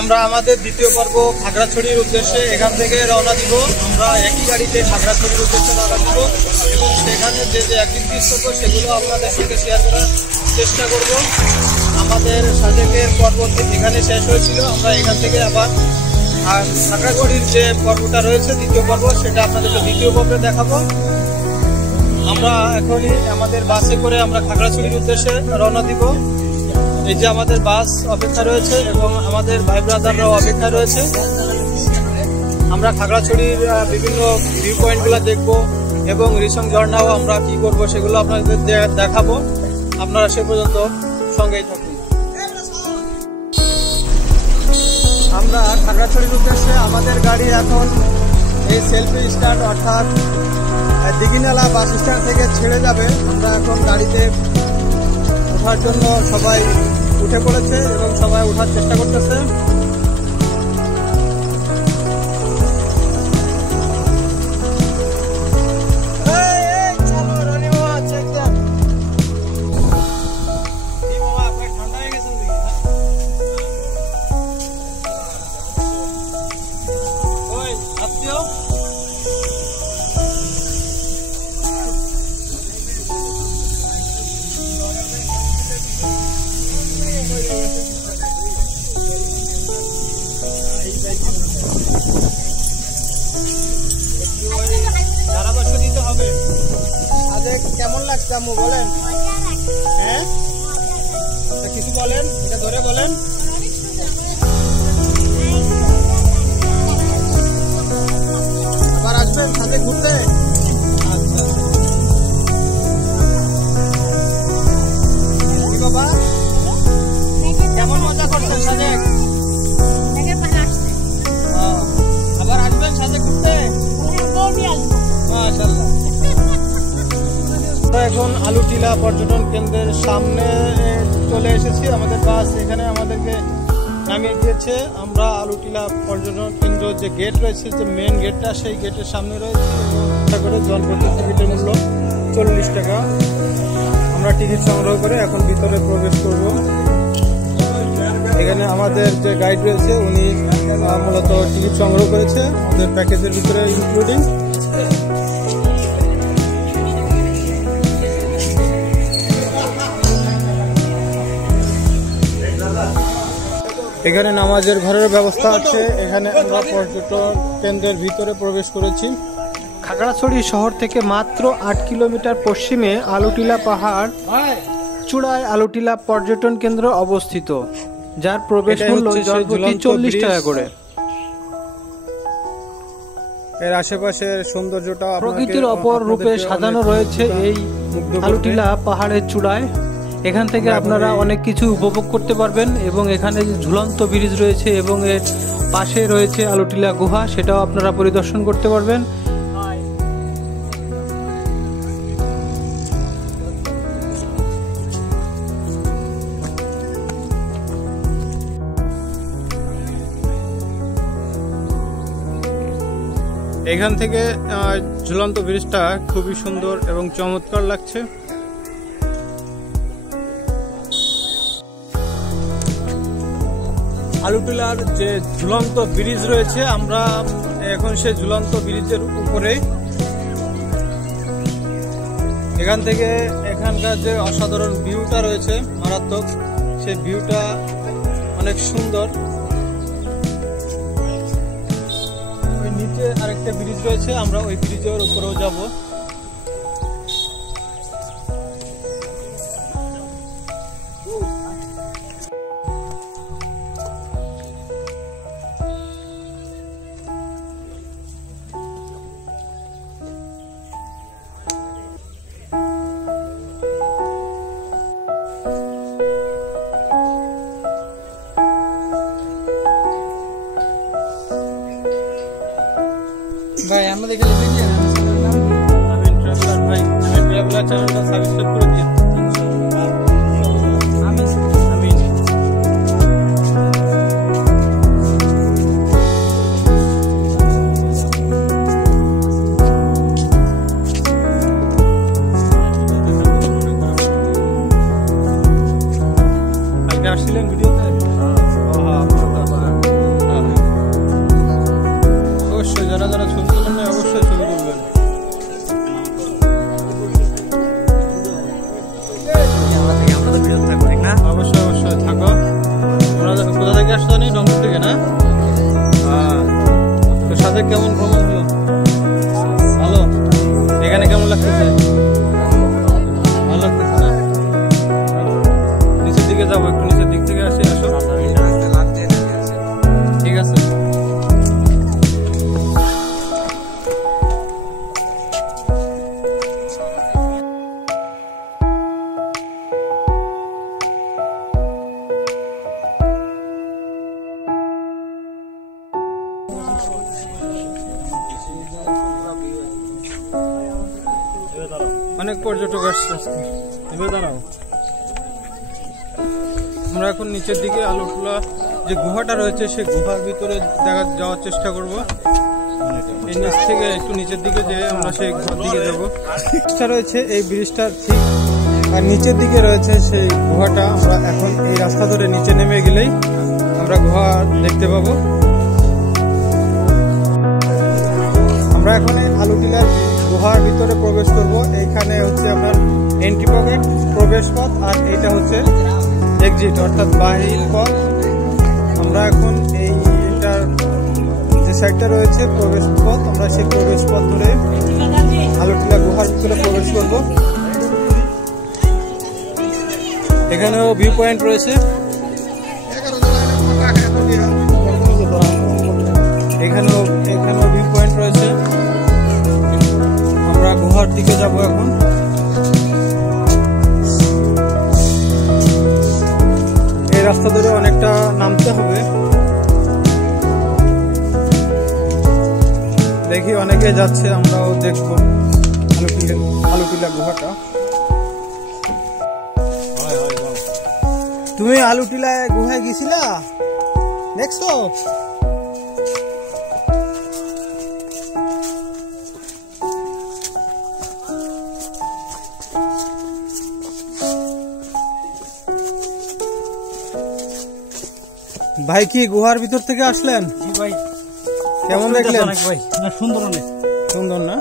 আমরা আমাদের দ্বিতীয় পর্ব খাগড়াছড়ির উদ্দেশ্যে এখান থেকে রওনা দিব। আমরা একই গাড়িতে খাগড়াছড়ির উদ্দেশ্যে রওনা দিব এবং সেখানে যে যে অ্যাক্টিভিটিস করবো সেগুলো আপনাদের সঙ্গে শেয়ার করার চেষ্টা করব। আমাদের সাজেকের পর্ব এখানে শেষ হয়েছিল, আমরা এখান থেকে আবার খাগড়াছড়ির যে পর্বটা রয়েছে দ্বিতীয় পর্ব, সেটা আপনাদেরকে দ্বিতীয় পর্বে দেখাবো। আমরা এখনই আমাদের বাসে করে আমরা খাগড়াছড়ির উদ্দেশ্যে রওনা দিব। এই যে আমাদের বাস অপেক্ষা রয়েছে এবং আমাদের ভাই ব্রাদাররাও অপেক্ষা রয়েছে। আমরা খাগড়াছড়ির বিভিন্ন ভিউ পয়েন্টগুলো দেখব এবং রিসং ঝর্ণাও আমরা কি করব সেগুলো আপনাদের দেখাবো। আপনারা সে পর্যন্ত সঙ্গেই থাকুন। আমরা খাগড়াছড়ির উদ্দেশ্যে আমাদের গাড়ি এখন এই সেলফি স্ট্যান্ড অর্থাৎ দিঘিনালা বাস স্ট্যান্ড থেকে ছেড়ে যাবে। আমরা এখন গাড়িতে ওঠার জন্য সবাই উঠে পড়েছে এবং সবাই ওঠার চেষ্টা করতেছে। কেমন লাগছে আম্মু বলেন? হ্যাঁ কিছু বলেন, এটা ধরে বলেন। আবার আসবেন সাথে ঘুরতে? আচ্ছা বাবা, কেমন মজা করছেন সাথে? আবার আসবেন সাথে ঘুরতে? মাশাআল্লাহ। আমরা এখন আলুটিলা পর্যটন কেন্দ্রের সামনে চলে এসেছি। আমাদের বাস এখানে আমাদেরকে নামিয়ে দিয়েছে। আমরা আলুটিলা পর্যটন কেন্দ্র যে গেট রয়েছে, যে মেন গেটটা, সেই গেটের সামনে রয়েছে করে জনপ্রতি টিকিটের মূল্য 40 টাকা। আমরা টিকিট সংগ্রহ করে এখন ভিতরে প্রবেশ করব। এখানে আমাদের যে গাইড রয়েছে উনি মূলত টিকিট সংগ্রহ করেছে আমাদের প্যাকেজের ভিতরে ইনক্লুডিং। এখানে নামাজের ঘরের ব্যবস্থা আছে। এখানে আমরা পর্যটন কেন্দ্রের ভিতরে প্রবেশ করেছি। খাগড়াছড়ি শহর থেকে মাত্র 8 কিলোমিটার পশ্চিমে আলুটিলা পাহাড় চূড়ায় আলুটিলা পর্যটন কেন্দ্র অবস্থিত, যার প্রবেশ মূল্য জনপ্রতি 40 টাকা করে। এর আশেপাশের সৌন্দর্যটা প্রকৃতির অপর রূপে সাজানো রয়েছে এই আলুটিলা পাহাড়ের চূড়ায়। এখান থেকে আপনারা অনেক কিছু উপভোগ করতে পারবেন এবং এখানে যে ঝুলন্ত ব্রিজ রয়েছে এবং এর পাশে রয়েছে আলুটিলা গুহা, সেটাও আপনারা পরিদর্শন করতে পারবেন। এখান থেকে ঝুলন্ত ব্রিজটা খুবই সুন্দর এবং চমৎকার লাগছে। আলুটিলার যে ঝুলন্ত ব্রিজ রয়েছে, আমরা এখন সেই ঝুলন্ত ব্রিজের উপরে। এখান থেকে এখানকার যে অসাধারণ ভিউটা রয়েছে মারাত্মক, সেই ভিউটা অনেক সুন্দর। ওই নিচে আরেকটা ব্রিজ রয়েছে, আমরা ওই ব্রিজের উপরেও যাব। ভাই আমাদের এখানে আমি ট্রাভেলার ভাই, আমি ট্রাভেলার চ্যানেলটা সাবস্ক্রাইব করে দিন। কালকে আসছিলেন ভিডিওতে? অনেক পর্যটক আসছে আজকে। এবার দাঁড়াও, আমরা এখন নিচের দিকে আলুটুলা যে গুহাটা রয়েছে সেই গুহার ভিতরে যাওয়ার চেষ্টা করব। এই নিচ থেকে একটু নিচের দিকে যেয়ে আমরা সেই গুহার দিকে যাবো। ব্রিজটা রয়েছে এই ব্রিজটার ঠিক আর নিচের দিকে রয়েছে সেই গুহাটা। আমরা এখন এই রাস্তা ধরে নিচে নেমে গেলেই আমরা গুহা দেখতে পাবো। আমরা এখন এই আলুটিলার গুহার ভিতরে প্রবেশ করব। এইখানে হচ্ছে আপনার এন্ট্রি পকেট প্রবেশ পথ, আর এইটা হচ্ছে এক্সিট অর্থাৎ বাহির পথ। আমরা এখন এইটার যে সাইডটা রয়েছে প্রবেশ পথ, আমরা সেই প্রবেশ পথ ধরে আলুটিলা গুহার ভিতরে প্রবেশ করব। এখানেও ভিউ পয়েন্ট রয়েছে, এখানেও ভিউ পয়েন্ট রয়েছে। আমরা গুহার দিকে যাব এখন। এই রাস্তা ধরে অনেকটা নামতে হবে। দেখি অনেকে যাচ্ছে, আমরাও দেখবো আলুটিলা গুহাটা। তুমি আলুটিলা গুহায় গেছিলা দেখছো? ভাই কি গুহার ভিতর থেকে আসলেন? জি ভাই। কেমন দেখলেন? অনেক ভাই, না সুন্দর, অনেক সুন্দর না?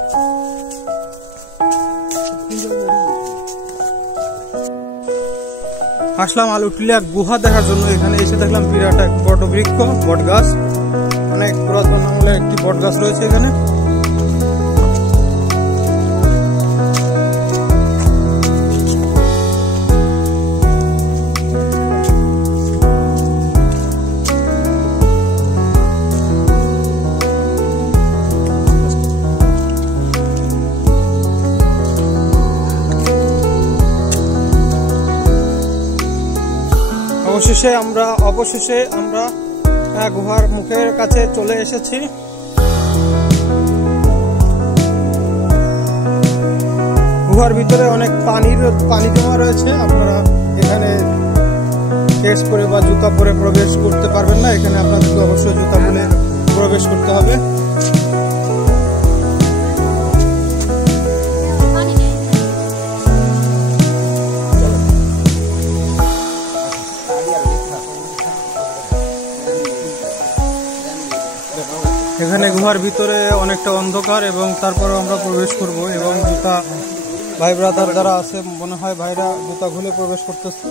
আসলাম আলুটিলা গুহা দেখার জন্য। এখানে এসে দেখলাম বিরাট এক বট বৃক্ষ, বট গাছ, অনেক পুরাতন আমলের একটি বট গাছ রয়েছে এখানে। অবশেষে আমরা গুহার মুখের কাছে চলে এসেছি। গুহার ভিতরে অনেক পানি জমা রয়েছে। আপনারা এখানে ড্রেস পরে বা জুতা পরে প্রবেশ করতে পারবেন না। এখানে আপনাদেরকে অবশ্যই জুতা পরে প্রবেশ করতে হবে। এখানে গুহার ভিতরে অনেকটা অন্ধকার এবং তারপরে আমরা প্রবেশ করব এবং জুতা ভাই ব্রাদার যারা আছে মনে হয় ভাইরা জুতা খুলে প্রবেশ করতেছে।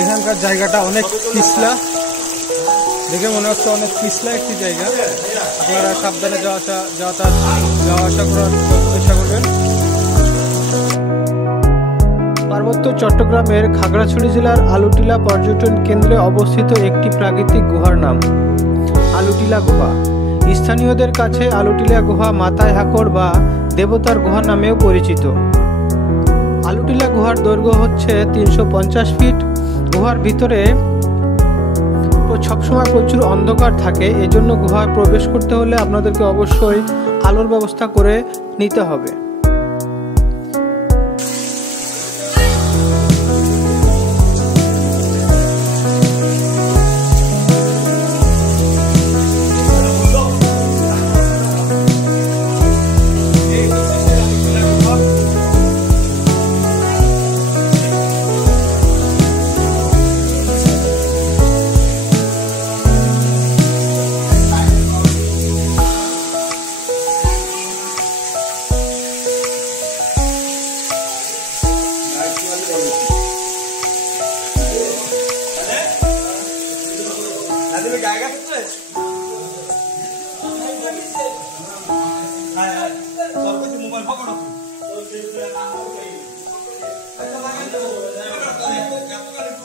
এখানকার জায়গাটা অনেক পিছলা, দেখে মনে হচ্ছে অনেক পিছলা একটি জায়গা। আপনারা সাবধানে যাওয়া আসা করার চেষ্টা করবেন। পার্বত্য চট্টগ্রামের খাগড়াছড়ি জেলার আলুটিলা পর্যটন কেন্দ্রে অবস্থিত একটি প্রাকৃতিক গুহার নাম আলুটিলা গুহা। স্থানীয়দের কাছে আলুটিলা গুহা মাথায় হাকর বা দেবতার গুহা নামেও পরিচিত। আলুটিলা গুহার দৈর্ঘ্য হচ্ছে 350 ফিট। গুহার ভিতরে সবসময় প্রচুর অন্ধকার থাকে, এজন্য গুহায় প্রবেশ করতে হলে আপনাদেরকে অবশ্যই আলোর ব্যবস্থা করে নিতে হবে।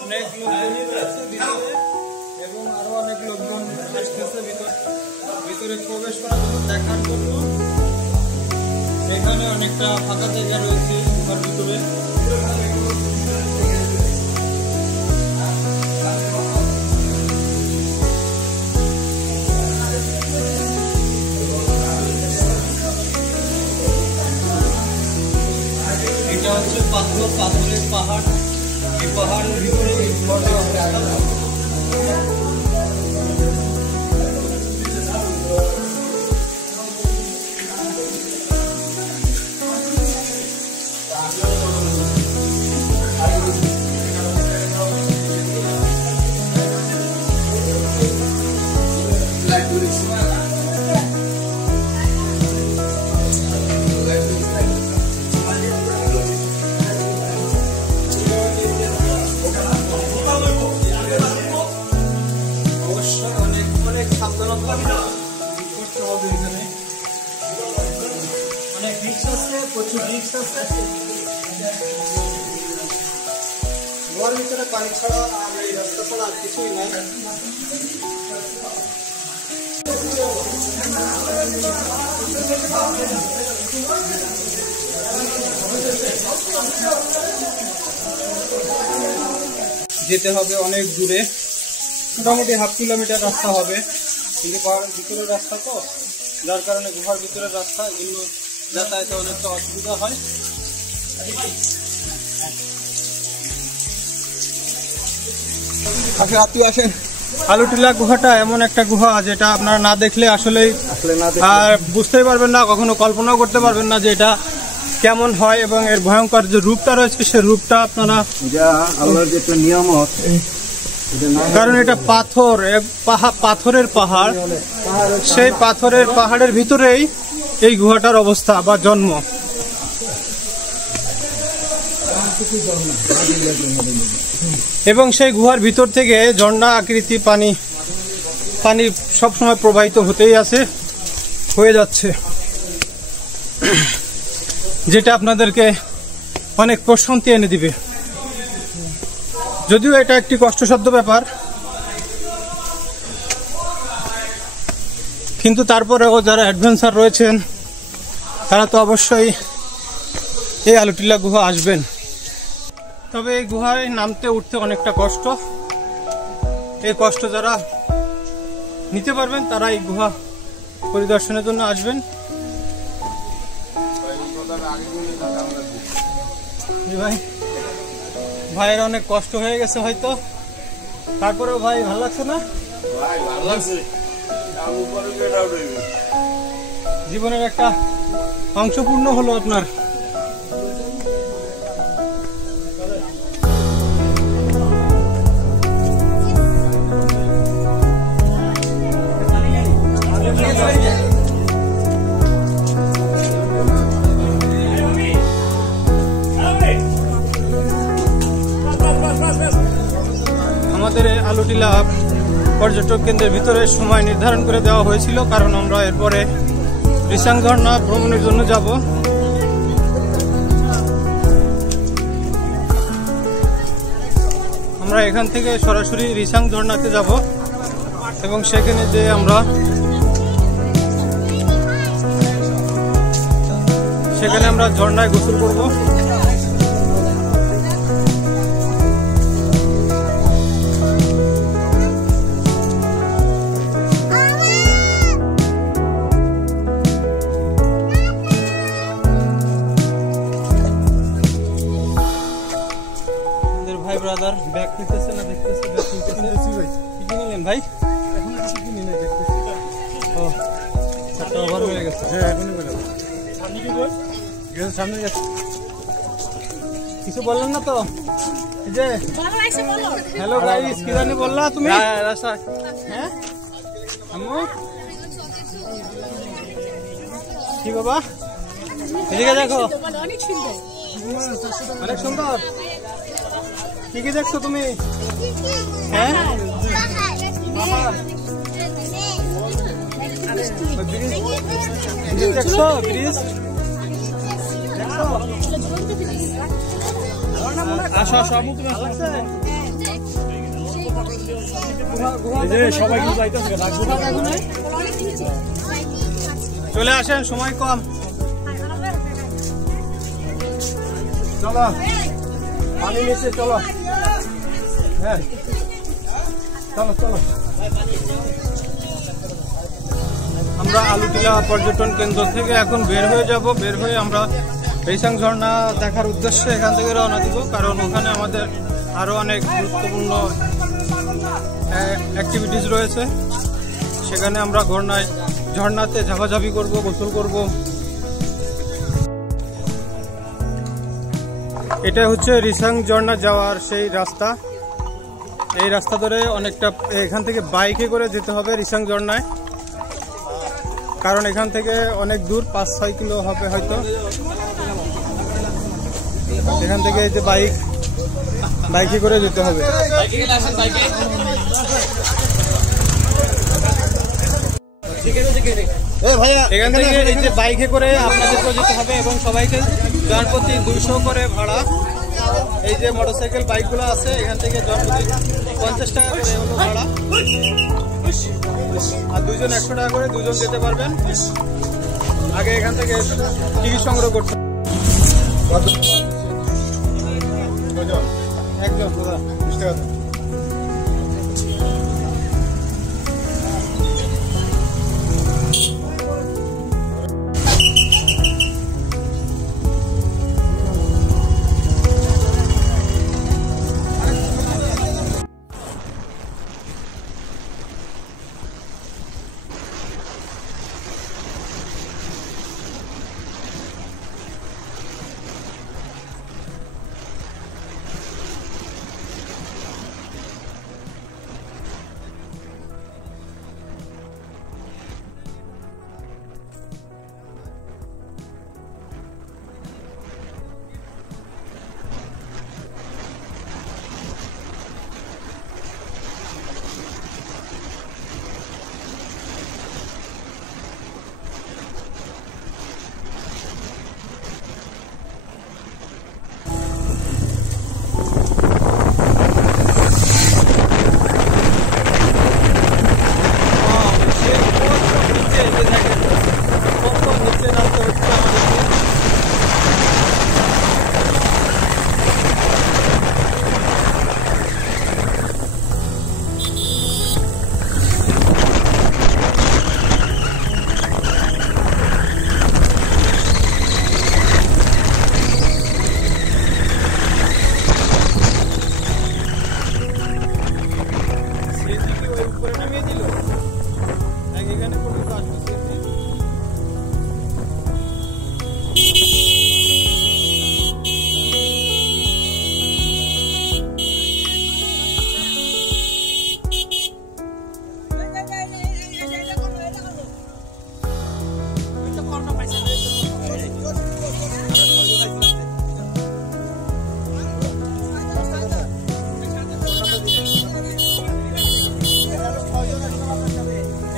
অনেক লোকজনই রয়েছে ভিতরে এবং আরো অনেক লোকজন আসতেছে ভিতরে প্রবেশ করার জন্য, দেখার জন্য। এখানে অনেকটা ফাঁকা জায়গা রয়েছে গুহার ভিতরে। পাথরের পাহাড়। এই পাহাড়ের ভিতরে এই গুহাটা অবস্থান। গুহার ভিতরে পানি ছাড়া আর এই রাস্তা ছাড়া আর কিছুই নাই। যেতে হবে অনেক দূরে, মোটামুটি 1/2 কিলোমিটার রাস্তা হবে, কিন্তু পাহাড়ের ভিতরের রাস্তা তো, যার কারণে গুহার ভিতরের রাস্তা এগুলো যাতায়াতে অনেকটা অসুবিধা হয়। আসলে আপনি আসেন। আলুটিলা গুহাটা এমন একটা গুহা যেটা আপনারা না দেখলে আসলে আর বুঝতেই পারবেন না, কখনো কল্পনাও করতে পারবেন না যে এটা কেমন হয় এবং এর ভয়ঙ্কর যে রূপটা রয়েছে সে রূপটা আপনারা, আল্লাহর যে একটা নিয়ামত, কারণ এটা পাথর, পাথরের পাহাড়, সেই পাথরের পাহাড়ের ভিতরেই এই গুহাটার অবস্থা বা জন্ম। এবং সেই গুহার ভিতর থেকে ঝর্ণা আকৃতি পানি সবসময় প্রবাহিত হতেই আছে, হয়ে যাচ্ছে, যেটা আপনাদেরকে অনেক প্রশান্তি এনে দিবে। যদিও এটা একটি কষ্টসাধ্য ব্যাপার, কিন্তু তারপরেও যারা অ্যাডভেঞ্চার রয়েছেন তারা তো অবশ্যই এই আলুটিলা গুহা আসবেন। তবে এই গুহায় নামতে উঠতে অনেকটা কষ্ট, এই কষ্ট যারা নিতে পারবেন তারা এই গুহা পরিদর্শনের জন্য আসবেন। ভাইয়ের অনেক কষ্ট হয়ে গেছে হয়তো, তারপরেও ভাই ভালো লাগছে না? জীবনের একটা অংশ পূর্ণ হলো আপনার। আমাদের আলুটিলা পর্যটক কেন্দ্রের ভিতরে সময় নির্ধারণ করে দেওয়া হয়েছিল, কারণ আমরা এরপরে রিসাং ঝর্ণা ভ্রমণের জন্য যাব। আমরা এখান থেকে সরাসরি রিসাং ঝর্ণাতে যাব এবং সেখানে যে আমরা ঝর্ণায় গোসল করব। ভাই ব্রাদার ব্যাগ নিতেছে না, দেখতেছে ব্যাগ নিতেছে ভাই। কি কিনলেন ভাই? এখন কিছু কিনি না, দেখতেছি। ও একটা ওভার হয়ে গেছে। হ্যাঁ এখনই বলে সামনে কি বল গেছে, সামনে গেছে। কিছু বললেন না তো? এই যে হ্যালো গাইস, কি জানি বললা তুমি? হ্যাঁ আম্মু কি বাবা, এদিকে দেখো, অনেক সুন্দর। কি কি দেখছো তুমি? হ্যাঁ দেখছো ব্রিজ? আসো আসো, চলে আসেন, সময় কম। চলো পানি নিচে, চলো। হ্যাঁ চলো চলো। আমরা আলুটিলা পর্যটন কেন্দ্র থেকে এখন বের হয়ে যাব। বের হয়ে আমরা রিসাং ঝর্ণা দেখার উদ্দেশ্যে এখান থেকে রওনা দিব, কারণ ওখানে আমাদের আরও অনেক গুরুত্বপূর্ণ অ্যাক্টিভিটিস রয়েছে। সেখানে আমরা ঝর্ণাতে ঝাপাঝাপি করব, গোসল করব। এটা হচ্ছে রিসাং ঝর্ণা যাওয়ার সেই রাস্তা। এই রাস্তা ধরে অনেকটা এখান থেকে বাইকে করে যেতে হবে রিসাং ঝর্ণায়, কারণ এখান থেকে অনেক দূর, 5-6 কিলো হবে হয়তো। এখান থেকে এই যে বাইকে করে যেতে হবে। এখান থেকে এই যে বাইকে করে আপনাদেরকেও যেতে হবে এবং সবাইকে জনপ্রতি 200 করে ভাড়া। এই যে মোটরসাইকেল বাইকগুলো আছে, এখান থেকে জনপ্রতি 50 টাকা করে হলো ভাড়া, আর 2 জন 100 টাকা করে, 2 জন যেতে পারবেন। আগে এখান থেকে টিকিট সংগ্রহ করতে একজন 20 টাকা।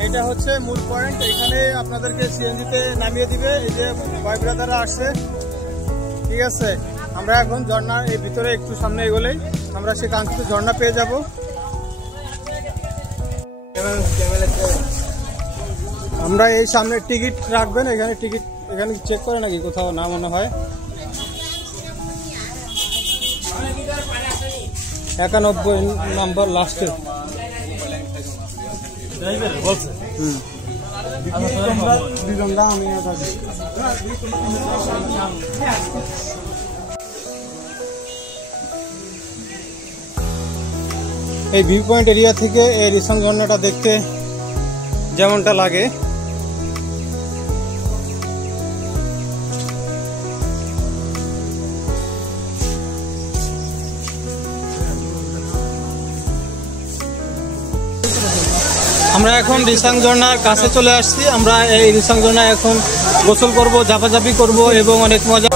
এটা হচ্ছে মূল পয়েন্ট। এখানে আপনাদেরকে সিএনজিতে নামিয়ে দিবে। এই যে ভাই ব্রাদাররা আসছে, ঠিক আছে। আমরা এখন ঝর্ণার এই ভিতরে একটু সামনে এগোলেই আমরা সে কাঙ্ক্ষিত ঝর্ণা পেয়ে যাব। আমরা এই সামনে টিকিট রাখবেন, এখানে টিকিট এখানে চেক করে নাকি কোথাও, না মনে হয় 91 নাম্বার লাস্টে বলছে। এই ভিউ পয়েন্ট এরিয়া থেকে এই রিসাং ঝর্ণাটা দেখতে যেমনটা লাগে, আমরা এখন রিসাং ঝর্ণার কাছে চলে আসছি। আমরা এই রিসাং ঝর্ণায় এখন গোসল করব, ঝাপাঝাপি করব এবং অনেক মজা।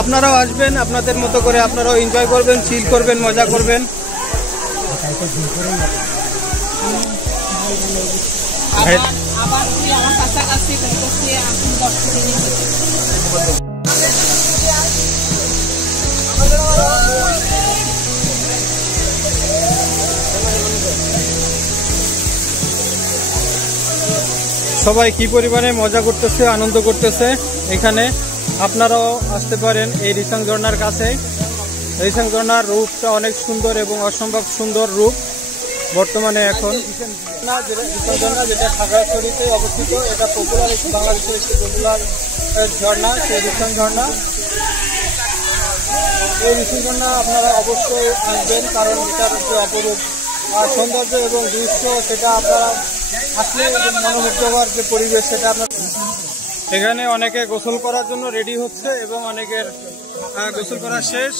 আপনারাও আসবেন, আপনাদের মতো করে আপনারাও এনজয় করবেন, চিল করবেন, মজা করবেন। সবাই কি পরিমাণে মজা করতেছে, আনন্দ করতেছে এখানে। আপনারাও আসতে পারেন এই রিসাং ঝর্ণার কাছে। রিসাং ঝর্ণার রূপটা অনেক সুন্দর এবং অসম্ভব সুন্দর রূপ। বর্তমানে এখন যেটা খাগড়াছড়িতে অবস্থিত, এটা পপুলার একটি বাংলাদেশের একটি পপুলার ঝর্ণা, সেই রিসেন্ট ঝর্ণা। এই রিসেন্ট ঝর্ণা আপনারা অবশ্যই আসবেন, কারণ এটার যে অপরূপ সৌন্দর্য এবং দৃশ্য সেটা আপনারা আসলে মনোমুগ্ধকর যে পরিবেশ সেটা আপনার। এখানে অনেকে গোসল করার জন্য রেডি হচ্ছে এবং অনেকের গোসল করা শেষ।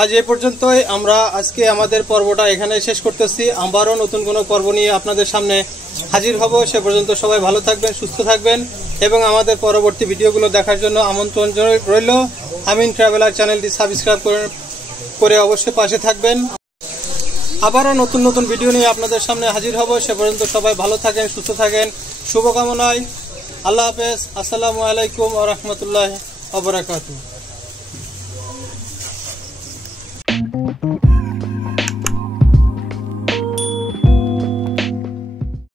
আজ এ পর্যন্তই। আমরা আজকে আমাদের পর্বটা এখানে শেষ করতেছি। আবারও নতুন কোনো পর্ব নিয়ে আপনাদের সামনে হাজির হব। সে পর্যন্ত সবাই ভালো থাকবেন, সুস্থ থাকবেন এবং আমাদের পরবর্তী ভিডিওগুলো দেখার জন্য আমন্ত্রণ রইল। আমিন ট্রাভেলার চ্যানেলটি সাবস্ক্রাইব করে অবশ্যই পাশে থাকবেন। আবারও নতুন নতুন ভিডিও নিয়ে আপনাদের সামনে হাজির হব। সে পর্যন্ত সবাই ভালো থাকেন, সুস্থ থাকেন, শুভকামনায়। আল্লাহ হাফেজ। আসসালামু আলাইকুম ওয়া রাহমাতুল্লাহি ওয়া বারাকাতুহু।